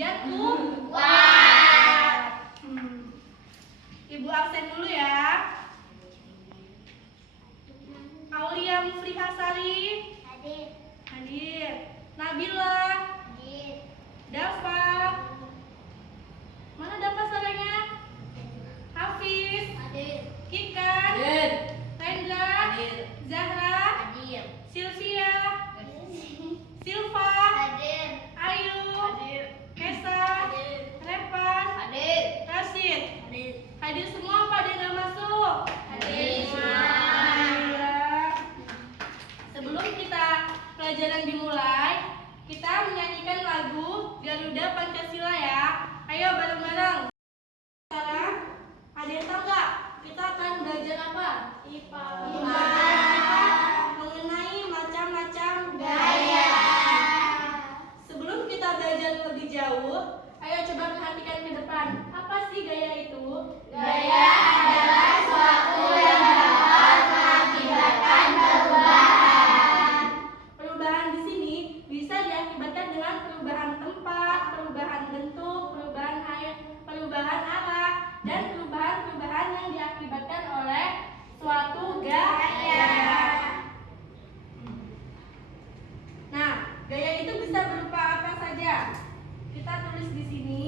dia kuat. Ibu absen dulu ya. Aulia Mufrihasari Hadir. hadir. Nabila Hadir. Dafa, mana Dafa suaranya? Hafiz Hadir. Kika Hadir. Rendra Hadir. Zahra Hadir. Sylvia Silva Hadir. Ayu Hadir. Kesa Hadir. Revan Hadir. Rashid Hadir. hadir semua. Apa ada yang nggak masuk? Hadir semua. Alhamdulillah. Sebelum kita pelajaran dimulai, kita menyanyikan lagu Garuda Pancasila ya. Ayo bareng-bareng. Sekarang ada yang tahu nggak? Kita akan belajar apa? IPA. Mengenai macam-macam Gaya. Sebelum kita belajar lebih jauh, ayo coba perhatikan ke depan. Apa sih gaya itu? Gaya adalah suatu yang dapat mengakibatkan perubahan. Perubahan di sini bisa diakibatkan dengan perubahan tempat, perubahan bentuk, perubahan air, perubahan arah, dan perubahan-perubahan yang diakibatkan oleh suatu gaya. Nah, gaya itu bisa berupa apa saja? Kita tulis di sini.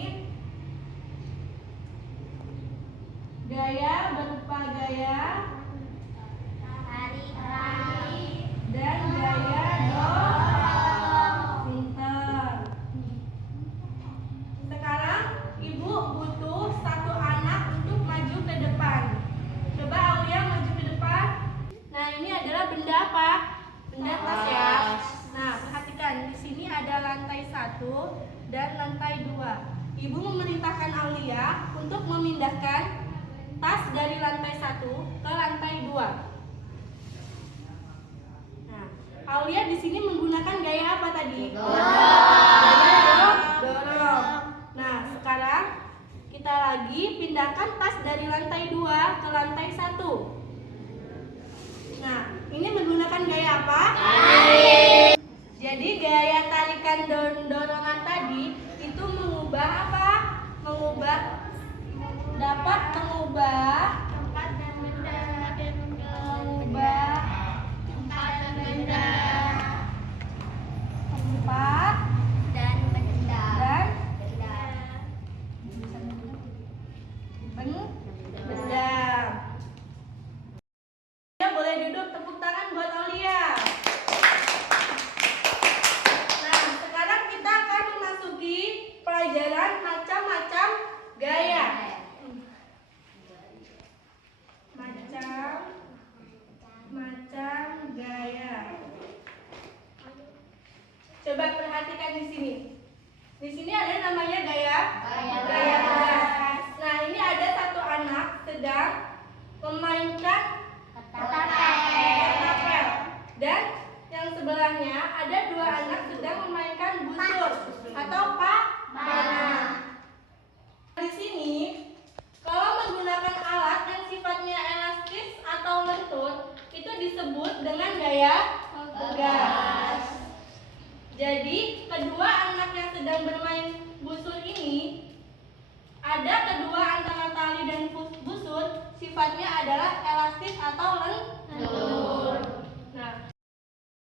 Gaya berupa gaya Hari-hari. dan gaya dorong. Pinter. Sekarang ibu butuh satu anak untuk maju ke depan. Coba Aulia maju ke depan. Nah, ini adalah benda apa? Benda tas ya. Nah, perhatikan di sini ada lantai 1 dan lantai 2. Ibu memerintahkan Aulia untuk memindahkan tas dari lantai 1 ke lantai 2. Nah, Aulia di sini menggunakan gaya apa tadi? Gaya dorong. Nah, sekarang kita lagi pindahkan tas dari lantai 2 ke lantai 1. Nah, ini menggunakan gaya apa? Tarik. Jadi gaya tarikan dorongan tadi itu mengubah apa? Dapat mengubah Tempat dan benda. mengubah Tempat dan benda. tempat Dan benda. dan Benda. benda. Ya, boleh duduk, tepuk tangan buat Aulia. Nah, sekarang kita akan memasuki pelajaran macam-macam gaya. Macam gaya. Coba perhatikan di sini. Di sini ada namanya gaya tegas. Nah, ini ada satu anak sedang memainkan ketapel. Dan yang sebelahnya ada dua anak sedang memainkan busur atau panah. Di sini, kalau menggunakan alat yang sifatnya elastis atau lentur, itu disebut dengan gaya tegas. Jadi, kedua anak yang sedang bermain busur ini, ada kedua antara tali dan busur sifatnya adalah elastis atau lentur. Nah,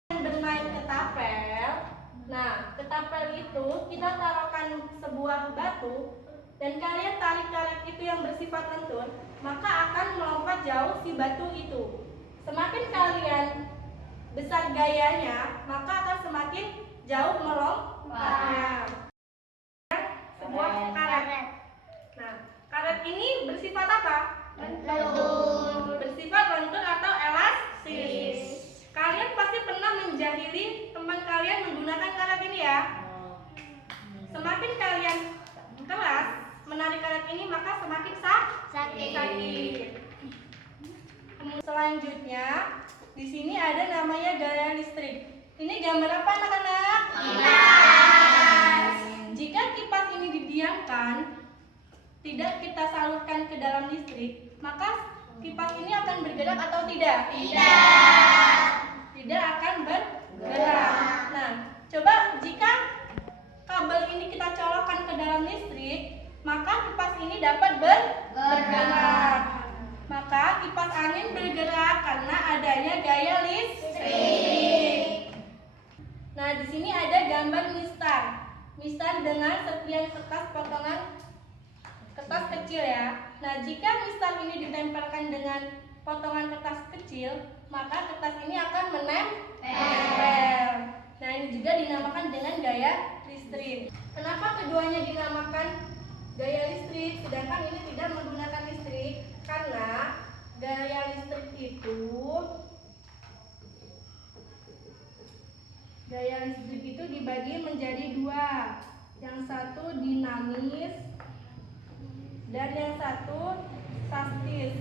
bermain ketapel. Nah, ketapel itu kita taruhkan sebuah batu dan kalian tarik-tarik itu yang bersifat lentur, maka akan melompat jauh si batu itu. Semakin kalian besar gayanya, maka akan semakin jauh melompatnya. Sebuah karet. Nah, karet ini bersifat apa? Lentur. Bersifat lentur atau elastis. Kalian pasti pernah menjahili teman kalian menggunakan karet ini ya. Semakin kalian keras menarik karet ini, maka semakin sakit. Selanjutnya, di sini ada namanya gaya listrik. Ini gambar apa anak-anak? Kipas. Jika kipas ini didiamkan, tidak kita salurkan ke dalam listrik, maka kipas ini akan bergerak atau tidak? Tidak akan bergerak. Nah, coba jika kabel ini kita colokkan ke dalam listrik, maka kipas ini dapat bergerak. Maka kipas angin bergerak karena adanya gaya listrik. Nah, di sini ada gambar mistar. Mistar dengan serpihan kertas potongan kertas kecil ya. Nah, jika mistar ini ditempelkan dengan potongan kertas kecil, maka kertas ini akan menempel. Nah, ini juga dinamakan dengan gaya listrik. Kenapa keduanya dinamakan gaya listrik, sedangkan ini tidak menggunakan listrik? Karena gaya listrik itu dibagi menjadi dua. Yang satu dinamis dan yang satu statis.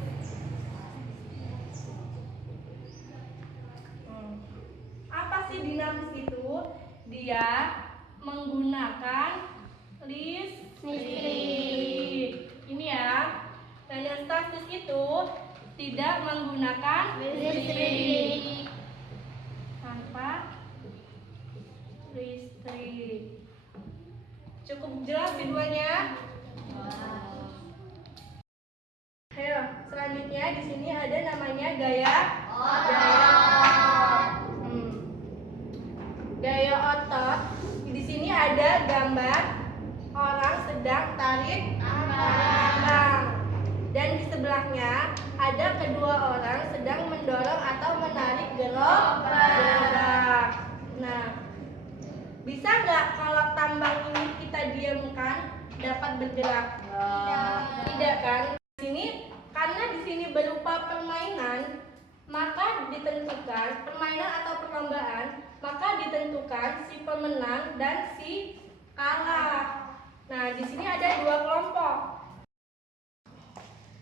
Apa sih dinamis itu? Dia menggunakan listrik. Ini ya. Dan yang statis itu tidak menggunakan listrik. Tanpa listrik. Cukup jelas keduanya? Ayo, selanjutnya di sini ada namanya gaya otot. Gaya otot. Di sini ada gambar orang sedang tarik tambang. Dan di sebelahnya ada kedua orang sedang mendorong atau menarik gerobak. Nah, bisa nggak kalau tambang ini kita diamkan dapat bergerak? Tidak kan? Di sini karena di sini berupa permainan, maka ditentukan permainan atau perlombaan, maka ditentukan si pemenang dan si kalah. Nah, di sini ada dua kelompok.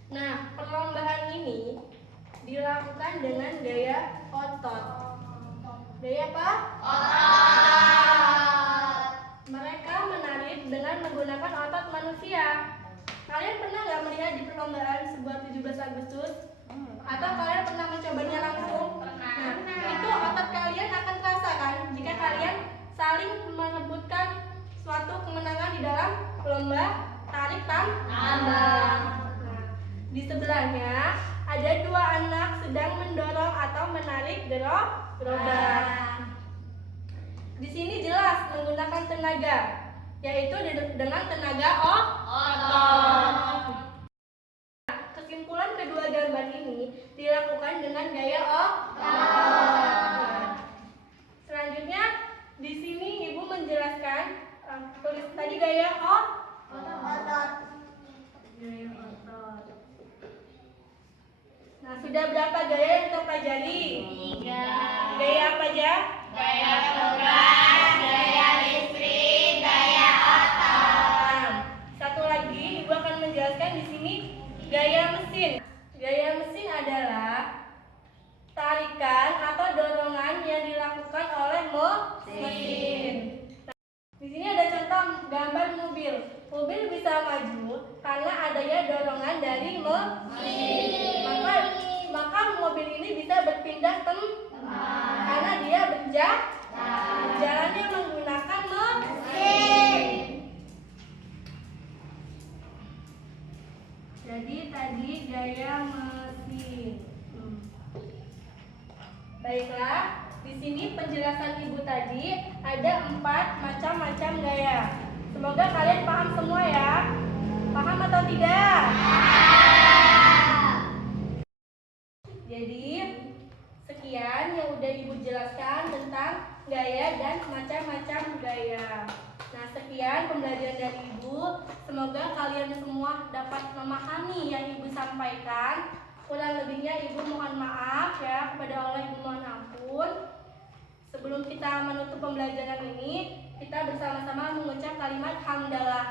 Nah, perlombaan ini dilakukan dengan gaya otot. Gaya apa? Otot. Mereka menarik dengan menggunakan otot manusia. Kalian pernah nggak melihat di perlombaan sebuah 17 Agustus? Atau kalian pernah mencobanya langsung? Nah, itu otot kalian akan terasa kan jika kalian saling merebutkan suatu kemenangan di dalam lomba tarik tambang. Di sebelahnya ada dua anak sedang mendorong atau menarik gerobak. Di sini jelas menggunakan tenaga, yaitu dengan tenaga otot. Kesimpulan kedua gambar ini dilakukan dengan gaya otot. Selanjutnya di sini Ibu menjelaskan tulis tadi gaya otot. Gaya otot. Nah, sudah berapa gaya yang kita pelajari? 3. Gaya apa aja? Gaya gerak, gaya listrik, gaya otot. Satu lagi, Ibu akan menjelaskan di sini gaya mesin. Gaya mesin adalah tarikan atau dorongan yang dilakukan oleh mesin. Di sini ada contoh gambar mobil. Mobil bisa maju karena adanya dorongan dari mesin. Maka mobil ini bisa berpindah tempat karena dia berjalannya menggunakan mesin. Jadi tadi gaya mesin. Baiklah, di sini penjelasan Ibu tadi ada 4 macam-macam gaya. Semoga kalian paham semua ya. Paham atau tidak? Jadi sekian yang udah Ibu jelaskan tentang gaya dan macam-macam gaya. Nah, sekian pembelajaran dari Ibu. Semoga kalian semua dapat memahami yang Ibu sampaikan. Kurang lebihnya Ibu mohon maaf ya, kepada Allah Ibu mohon ampun. Sebelum kita menutup pembelajaran ini, kita bersama-sama mengucap kalimat hamdalah.